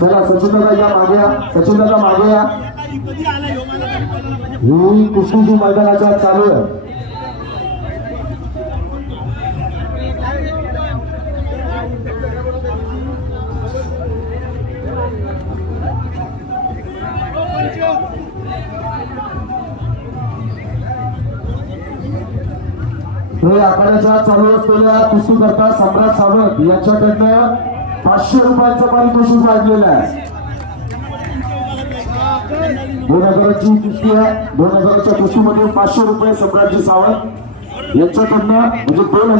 चला सचिन दादा या मागे या, सचिन दादा मागे या। ही कुस्ती मैदानाच्या चालू आहे। हे आखाड्याच्या चालू असलेल्या कुस्ती करता सम्राट सावंत यांच्याकडनं 500 रुपयांचं पारितोषिक वाढलेलं आहे। 2000ची कुस्ती आहे। 2000च्या कुस्तीमध्ये 500 रुपये सम्राटजी सावंत यांच्याकडनं म्हणजे 2000